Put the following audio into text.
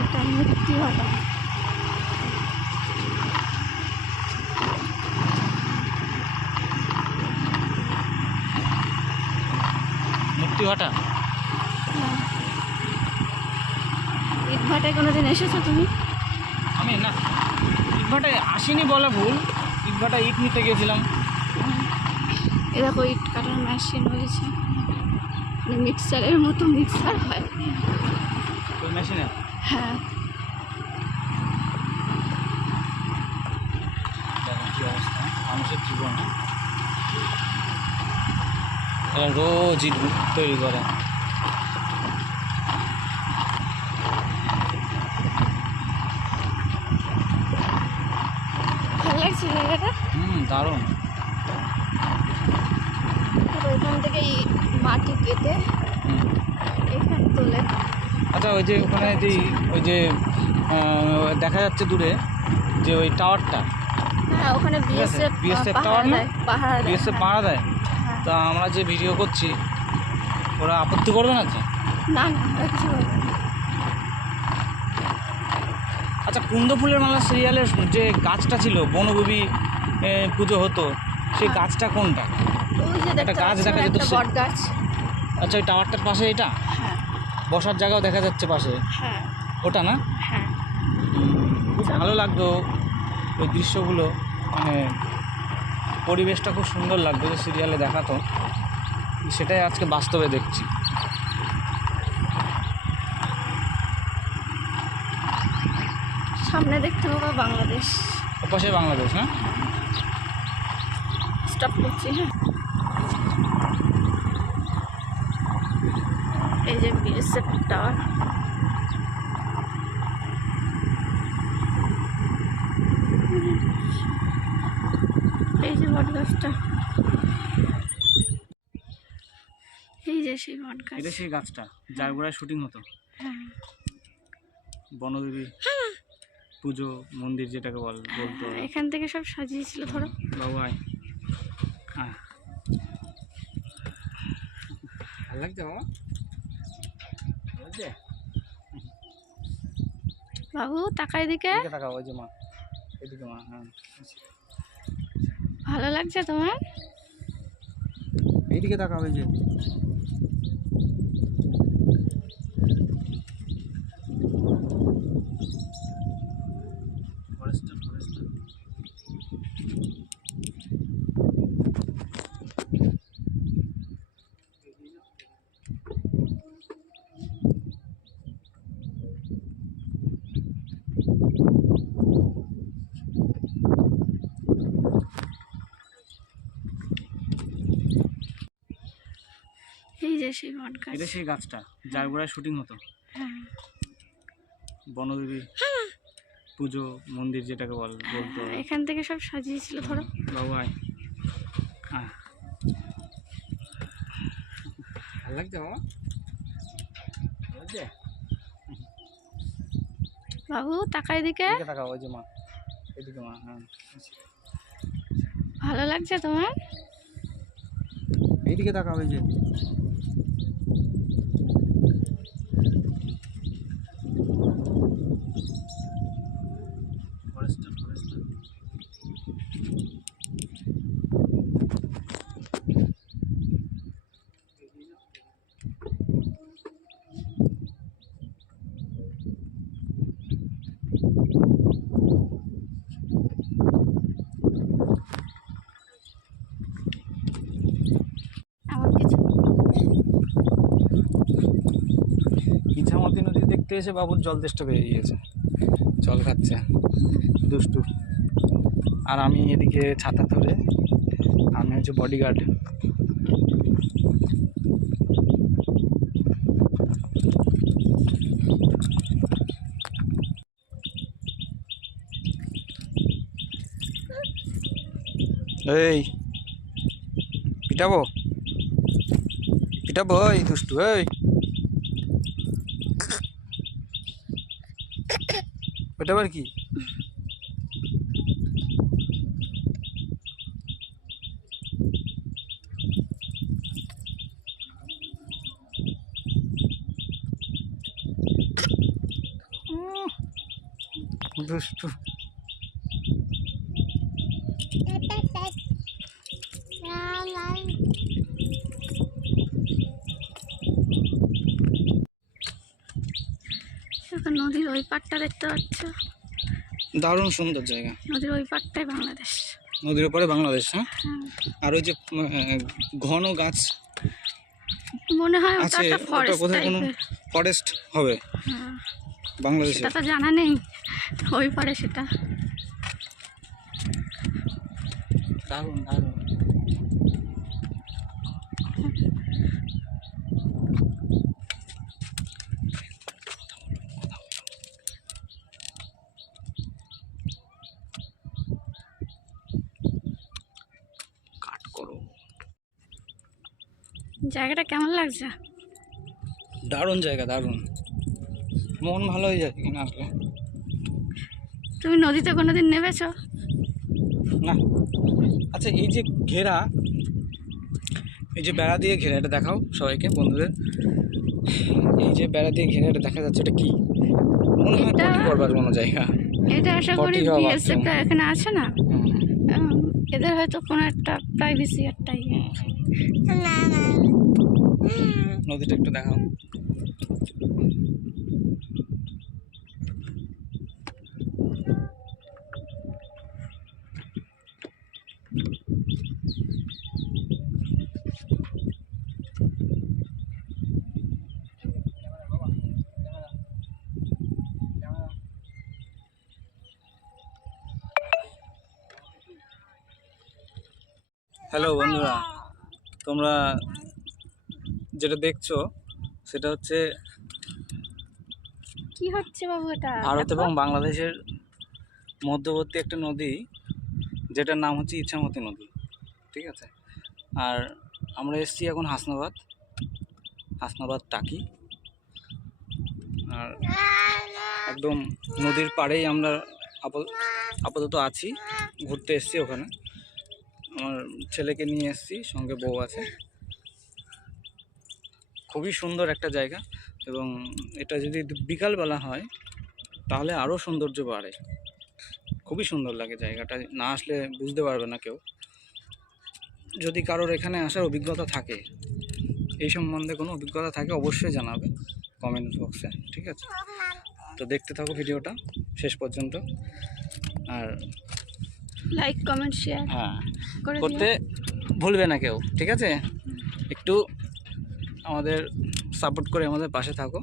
এটা মুক্তিহাটা। মুক্তিহাটা ইটভাটায় কোনোদিন এসেছো তুমি? আমি না, ইটভাটায় আসিনি বলে ভুল। ইটভাটায় ইট নিতে গেছিলাম। এ দেখো ইট কাটার মেশিন হয়েছে, মানে মিক্সারের মতো মিক্সার হয়। ওই মেশিনে হ্যাঁ, দেখো কী অবস্থা মানুষের জীবন। এরা রোজ ইট তৈরি করে। ভালো লাগছে জায়গাটা। দারুণ। ওইখান থেকে মাটি কেটে এখানে তোলে। আচ্ছা, ওই যে ওখানে যে ওই যে দেখা যাচ্ছে দূরে যে ওই টাওয়ারটা, হ্যাঁ, ওখানে বিএসএফ বিএসএফ টাওয়ার পাহারা না, দেয়, পাহারা দেয়। বিএসএফ পাহারা দেয়। তা আমরা যে ভিডিও করছি ওরা আপত্তি করবে না তো? না না, ওরা কিছু বলবে না। আচ্ছা, কুন্দ ফুলের মালা সিরিয়ালের যে গাছটা ছিল বনভূমি পুজো হতো, সেই গাছটা কোনটা? ওই যে একটা গাছ দেখতে দেখা পাচ্ছ, যেত একটা বট গাছ। আচ্ছা, ওই টাওয়ারটার পাশে এটা হ্যাঁ বসার জায়গাও দেখা যাচ্ছে পাশে, হ্যাঁ ওটা না? হ্যাঁ। খুব ভালো লাগতো ওই দৃশ্যগুলো, মানে পরিবেশটা খুব সুন্দর লাগতো যে সিরিয়ালে দেখাতো, সেটাই আজকে বাস্তবে দেখছি। সামনে দেখতে পাবো বাংলাদেশ। ওপাশে বাংলাদেশ না? স্টপ করছি। হ্যাঁ, এই যে বিএসএফ টাওয়ার। এই যে বট গাছটা, এই যে সেই বট গাছ। এটা সেই গাছটা যার গোড়ায় শুটিং হতো। হ্যাঁ, বনদেবী পুজো মন্দির যেটাকে বলতো। এখান থেকে সব সাজিয়েছিল। ধরো বাবু আয়, ভালো লাগছে বাবা, ভালো লাগছে? বাবু তাকাই দিকে। এদিকে তাকাও, ওই যে মা, এদিকে মা। হ্যাঁ, ভালো লাগছে তোমার? এইদিকে তাকাও, ওই যে ফরেস্টার ফরেস্টার। এই যে সেই বট গাছ। এটা সেই গাছটা যার গোড়ায় শুটিং হতো। হ্যাঁ, বনদেবী পুজো মন্দির যেটাকে বলতো। এখান থেকে সব সাজিয়েছিল। ধরো বাবু আয়, ভালো লাগছে বাবা, ভালো লাগছে? বাবু তাকাই দিকে। এদিকে তাকাও, ওই যে মা, এদিকে মা। হ্যাঁ, ভালো লাগছে তোমার? এইদিকে তাকাও, ওই যে ফরেস্টার ফরেস্টার। এমন কিছু ইছামতি নদী দেখতে এসে বাবুর জল তেষ্টা পেয়ে গিয়েছে, জল খাচ্ছে দুষ্টু। আর আমি এদিকে ছাতা ধরে, আমি হচ্ছে বডিগার্ড। এই পিটাবো পিটাবো, এই দুষ্টু, এই ওটা আবার কি? দুষ্টু। এখন নদীর ওই পাড়টা দেখতে পাচ্ছ, দারুণ সুন্দর জায়গা। নদীর ওই পাড়টাই বাংলাদেশ। নদীর ওপরে বাংলাদেশ। হ্যাঁ, হ্যাঁ, আর ওই যে ঘন গাছ মনে হয় ওটা আছে, একটা ওটা ফরেস্ট কোথায় কোনো টাইপের। ফরেস্ট হবে হ্যাঁ, বাংলাদেশে। সেটা তো জানা নেই, ওই পারে সেটা। দারুণ দারুণ। কাট করো। জায়গাটা কেমন লাগছে? দারুণ জায়গা, দারুণ। মন ভালো হয়ে যায় কিনা আসলে। তুমি নদীতে কোনোদিন নেমেছো? না। আচ্ছা, এই যে ঘেরা, এই যে বেড়া দিয়ে ঘেরা, এটা দেখাও সবাইকে, বন্ধুদের। এই যে বেড়া দিয়ে ঘেরা, এটা দেখা যাচ্ছে, এটা কি মনে হয়? এটা- পটি করবার কোনো জায়গা। এটা আশা করি পটি হওয়া বিএসএফটা এখানে আছে না, হুম। এদের হয়তো কোনো একটা প্রাইভেসি একটা ইয়ে। নদীটা একটু দেখাও। হ্যালো বন্ধুরা, তোমরা যেটা দেখছো সেটা হচ্ছে কি হচ্ছে বাবু এটা? ভারত দেখো। এবং বাংলাদেশের মধ্যবর্তী একটা নদী, যেটার নাম হচ্ছে ইছামতি নদী। ঠিক আছে। আর আমরা এসেছি এখন হাসনাবাদ টাকি। আর একদম নদীর পাড়েই আমরা আপাতত আছি, ঘুরতে এসেছি ওখানে। আমার ছেলেকে নিয়ে এসেছি, সঙ্গে বউ আছে। খুবই সুন্দর একটা জায়গা, এবং এটা যদি বিকালবেলা হয় তাহলে আরও সৌন্দর্য বাড়ে। খুবই সুন্দর লাগে জায়গাটা, না আসলে বুঝতে পারবে না কেউ। যদি কারোর এখানে আসার অভিজ্ঞতা থাকে, এই সম্বন্ধে কোনো অভিজ্ঞতা থাকে, অবশ্যই জানাবে কমেন্ট বক্সে। ঠিক আছে, তো দেখতে থাকো ভিডিওটা শেষ পর্যন্ত। আর লাইক কমেন্ট শেয়ার হ্যাঁ, করে করতে ভুলবে না কেউ। ঠিক আছে, একটু আমাদের সাপোর্ট করে আমাদের পাশে থাকো।